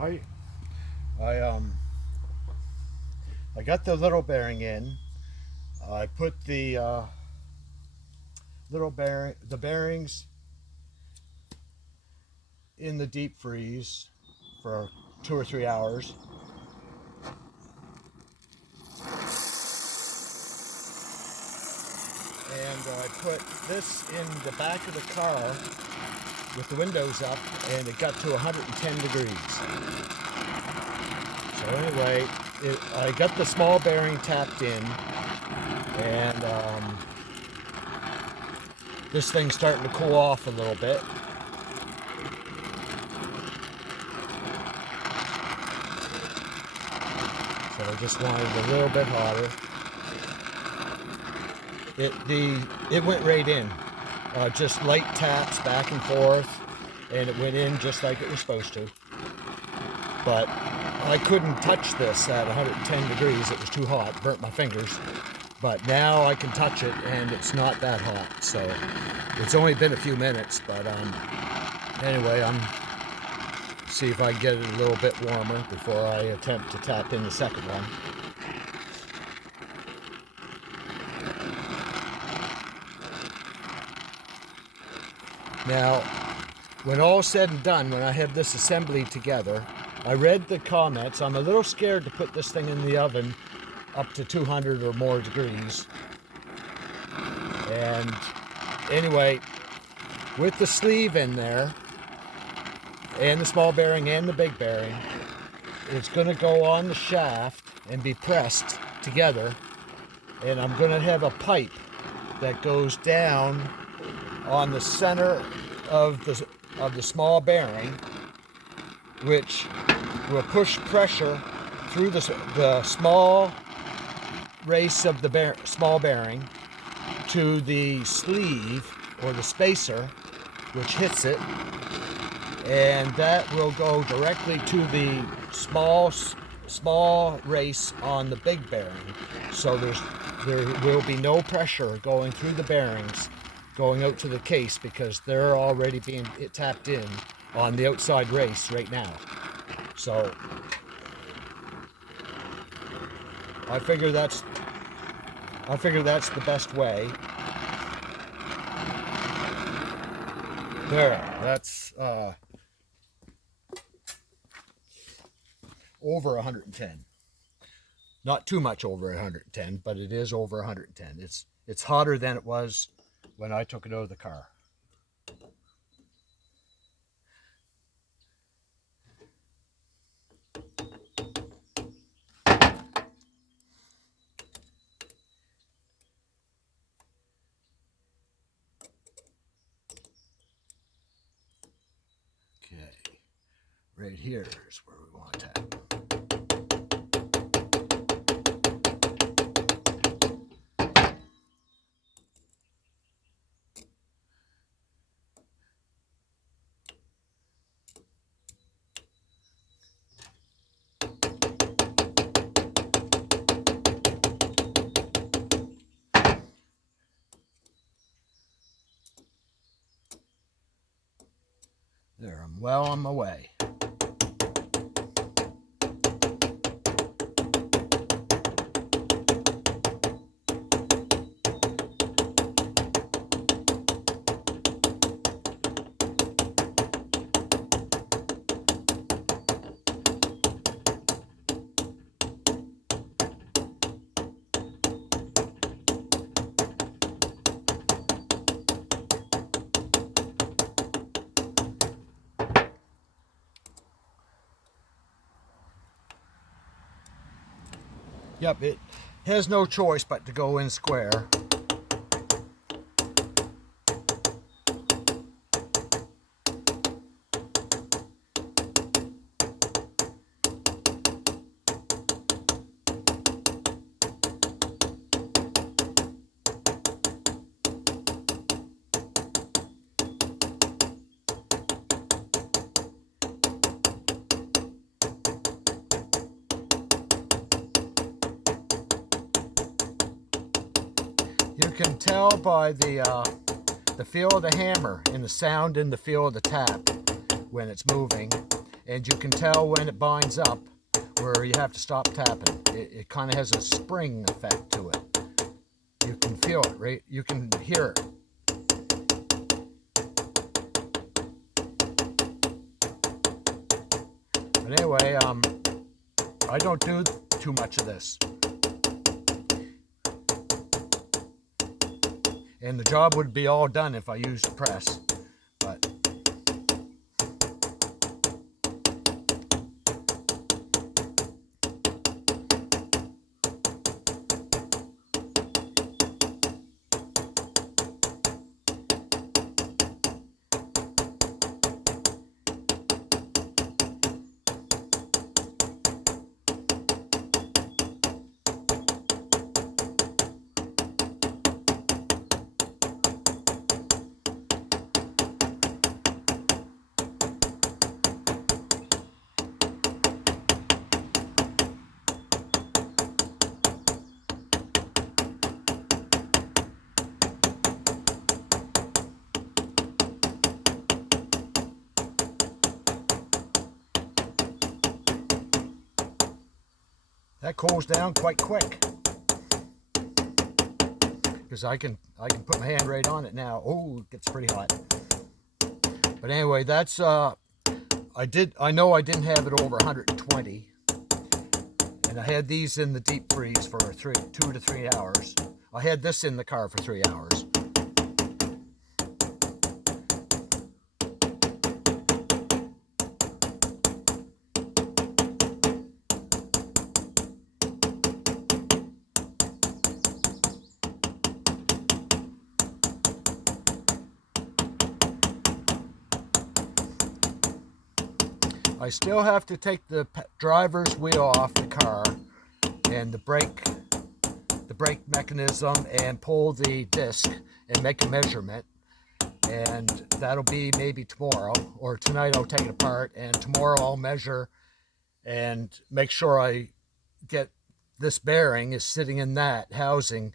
I I I got the little bearing in. I put the the bearings in the deep freeze for 2 or 3 hours, and I put this in the back of the car with the windows up, and it got to 110 degrees. So anyway, I got the small bearing tapped in, and this thing's starting to cool off a little bit. So I just wanted it a little bit hotter. It went right in, just light taps back and forth, and it went in just like it was supposed to. But I couldn't touch this at 110 degrees. It was too hot, burnt my fingers. But now I can touch it, and it's not that hot. So it's only been a few minutes, but anyway, I'm see if I can get it a little bit warmer before I attempt to tap in the second one. Now, when all's said and done, when I have this assembly together, I read the comments. I'm a little scared to put this thing in the oven up to 200 or more degrees. And anyway, with the sleeve in there, and the small bearing and the big bearing, it's going to go on the shaft and be pressed together. And I'm going to have a pipe that goes down on the center of the small bearing, which will push pressure through the small race of the small bearing to the sleeve or the spacer, which hits it, and that will go directly to the small race on the big bearing. So there will be no pressure going through the bearings going out to the case, because they're already being tapped in on the outside race right now. So I figure that's the best way. There, that's over 110. Not too much over 110, but it is over 110. It's hotter than it was when I took it out of the car. Okay, right here is where we want to tap. There, I'm well on my way. Yep, it has no choice but to go in square. You can tell by the feel of the hammer and the sound and the feel of the tap when it's moving. and you can tell when it binds up where you have to stop tapping. It kind of has a spring effect to it. You can feel it, right? You can hear it. But anyway, I don't do too much of this. And the job would be all done if I used a press. But that cools down quite quick, because I can put my hand right on it now. Oh, it gets pretty hot. But anyway, that's I know I didn't have it over 120, and I had these in the deep freeze for 2 to 3 hours. I had this in the car for 3 hours. I still have to take the driver's wheel off the car and the brake mechanism and pull the disc and make a measurement, and that'll be maybe tomorrow, or tonight I'll take it apart, and tomorrow I'll measure and make sure I get this bearing is sitting in that housing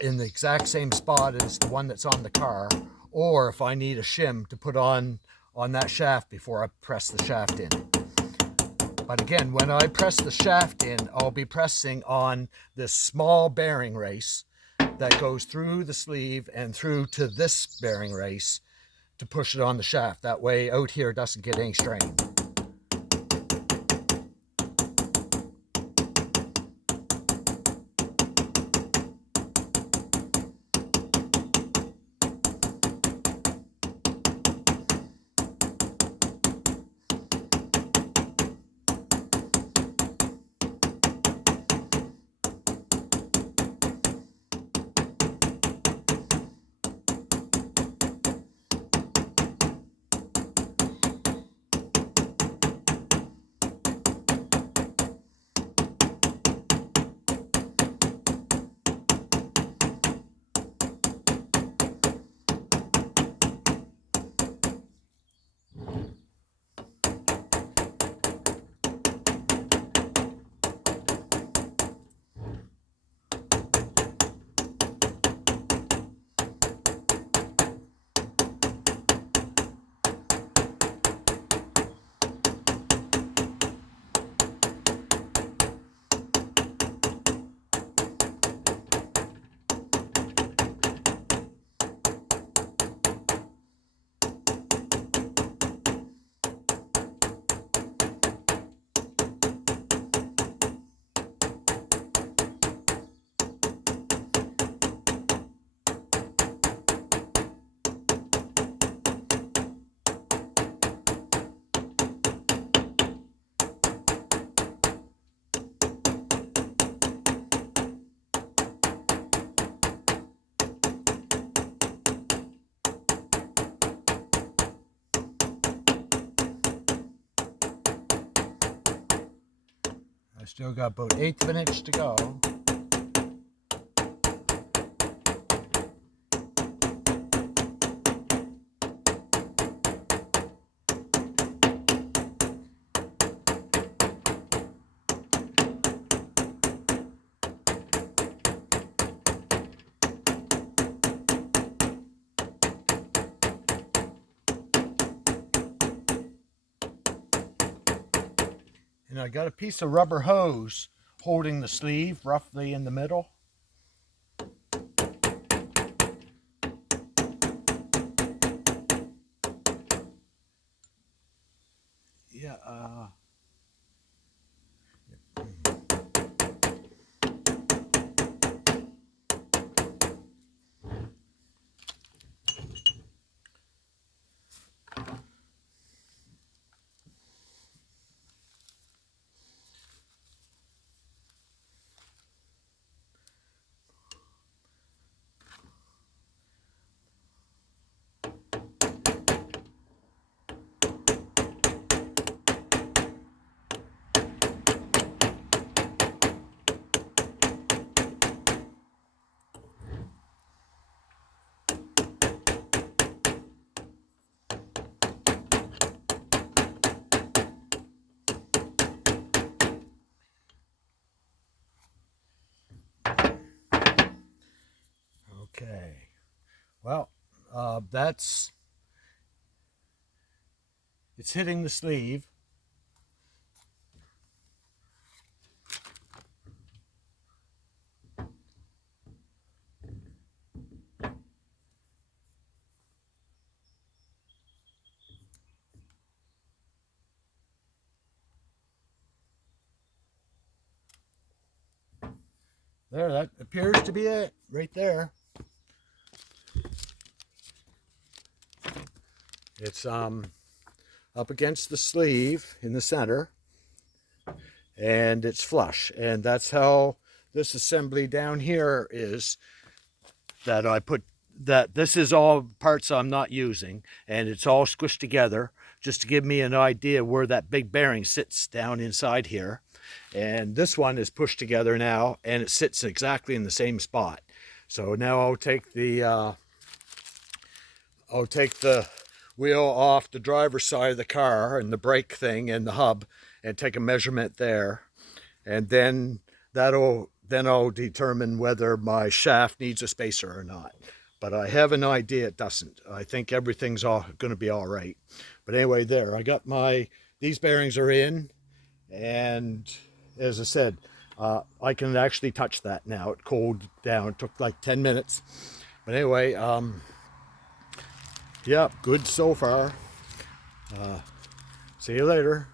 in the exact same spot as the one that's on the car, or if I need a shim to put on that shaft before I press the shaft in. But again, when I press the shaft in, I'll be pressing on this small bearing race that goes through the sleeve and through to this bearing race to push it on the shaft. That way out here doesn't get any strain. I still got about 1/8 of an inch to go. And I got a piece of rubber hose holding the sleeve roughly in the middle. Yeah, okay. Well, it's hitting the sleeve. There, that appears to be it right there. It's up against the sleeve in the center, and it's flush. And that's how this assembly down here is, that I put, that this is all parts I'm not using, and it's all squished together just to give me an idea where that big bearing sits down inside here. And this one is pushed together now, and it sits exactly in the same spot. So now I'll take the wheel off the driver's side of the car and the brake thing and the hub, and take a measurement there, and then I'll determine whether my shaft needs a spacer or not. But I have an idea it doesn't. I think everything's all going to be all right. But anyway, there, I got these bearings are in, and as I said, I can actually touch that now. It cooled down. It took like 10 minutes. But anyway, yeah, good so far. See you later.